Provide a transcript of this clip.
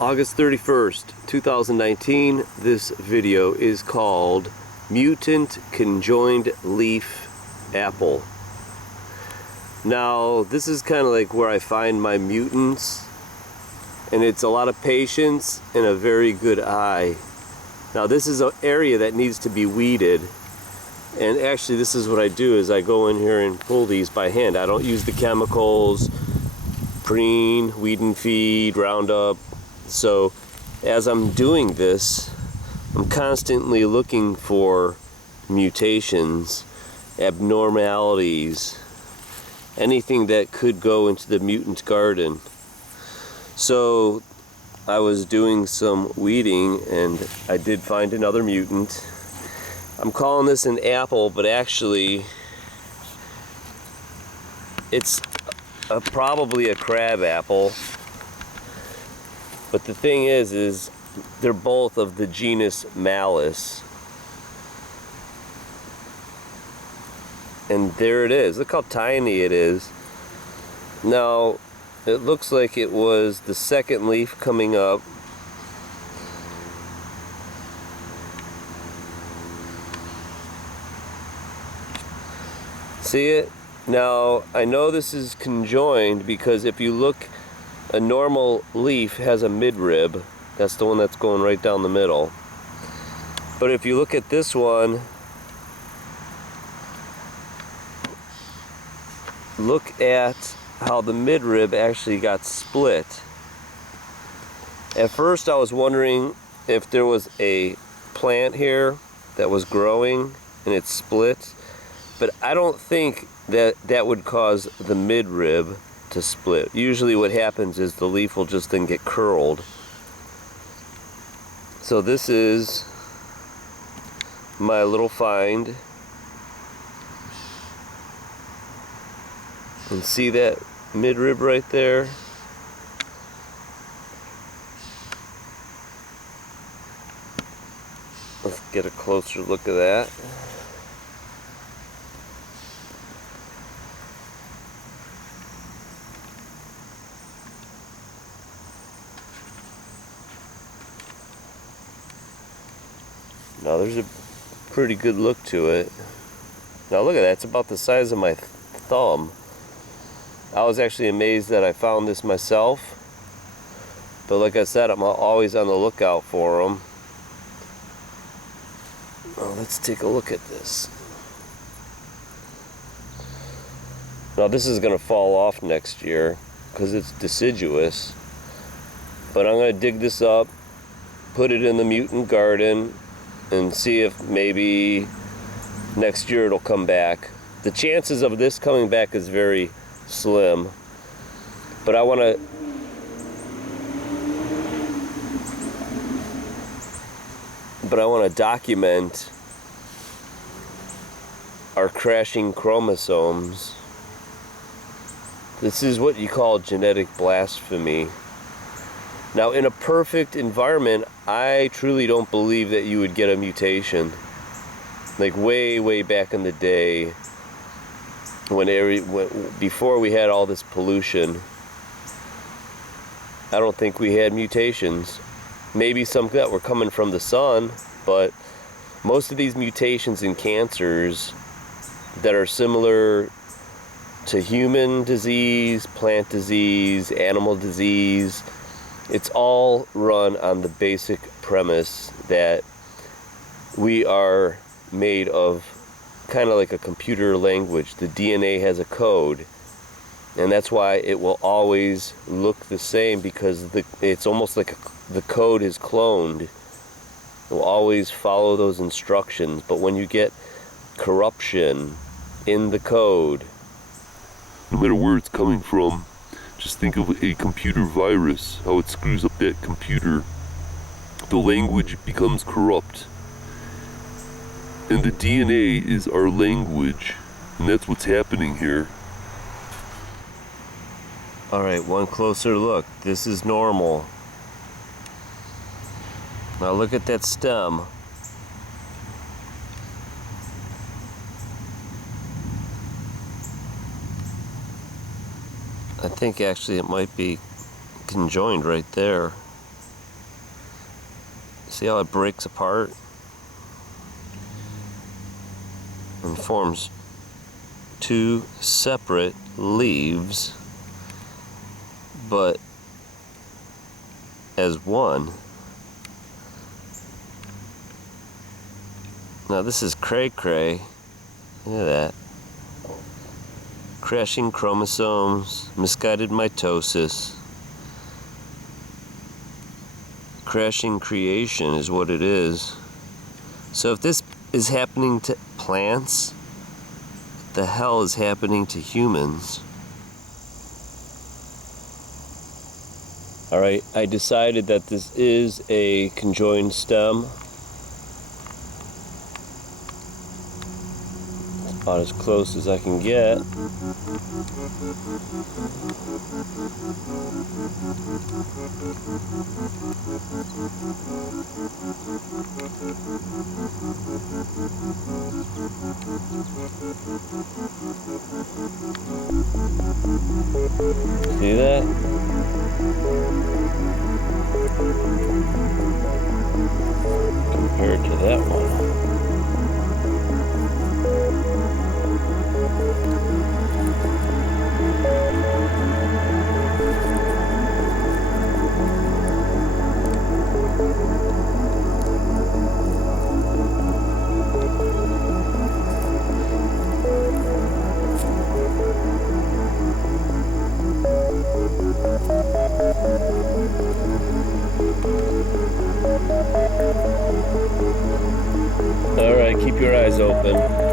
August 31st, 2019. This video is called Mutant Conjoined Leaf Apple. Now, this is kind of like where I find my mutants, and it's a lot of patience and a very good eye. Now, this is an area that needs to be weeded, and actually this is what I do is I go in here and pull these by hand. I don't use the chemicals, preen, weed and feed, Roundup. So as I'm doing this, I'm constantly looking for mutations, abnormalities, anything that could go into the mutant garden. So I was doing some weeding and I did find another mutant. I'm calling this an apple, but actually it's probably a crab apple. But the thing is they're both of the genus Malus. And there it is. Look how tiny it is. Now, it looks like it was the second leaf coming up. See it? Now, I know this is conjoined because if you look, a normal leaf has a midrib. That's the one that's going right down the middle. But if you look at this one, look at how the midrib actually got split. At first I was wondering if there was a plant here that was growing and it split, but I don't think that would cause the midrib to split. Usually what happens is the leaf will just then get curled. So this is my little find. And see that midrib right there? Let's get a closer look at that. Now there's a pretty good look to it. Now look at that, it's about the size of my thumb. I was actually amazed that I found this myself. But like I said, I'm always on the lookout for them. Well, let's take a look at this. Now this is going to fall off next year because it's deciduous. But I'm going to dig this up, put it in the mutant garden, and see if maybe next year it'll come back. The chances of this coming back is very slim, but I want to document our crashing chromosomes. This is what you call genetic blasphemy. Now, in a perfect environment, I truly don't believe that you would get a mutation. Like way back in the day, before we had all this pollution, I don't think we had mutations. Maybe some that were coming from the sun, but most of these mutations in cancers that are similar to human disease, plant disease, animal disease, it's all run on the basic premise that we are made of kind of like a computer language. The DNA has a code, and that's why it will always look the same, because it's almost like the code is cloned. It will always follow those instructions. But when you get corruption in the code, no matter where it's coming from, just think of a computer virus, how it screws up that computer. The language becomes corrupt. And the DNA is our language, and that's what's happening here. alright, one closer look. This is normal. Now look at that stem. I think actually it might be conjoined right there. See how it breaks apart and forms two separate leaves, but as one. Now this is cray-cray. Look at that. Crashing chromosomes, misguided mitosis. Crashing creation is what it is. So if this is happening to plants, what the hell is happening to humans? Alright, I decided that this is a conjoined stem. About as close as I can get. See that? Compared to that one. Alright, keep your eyes open.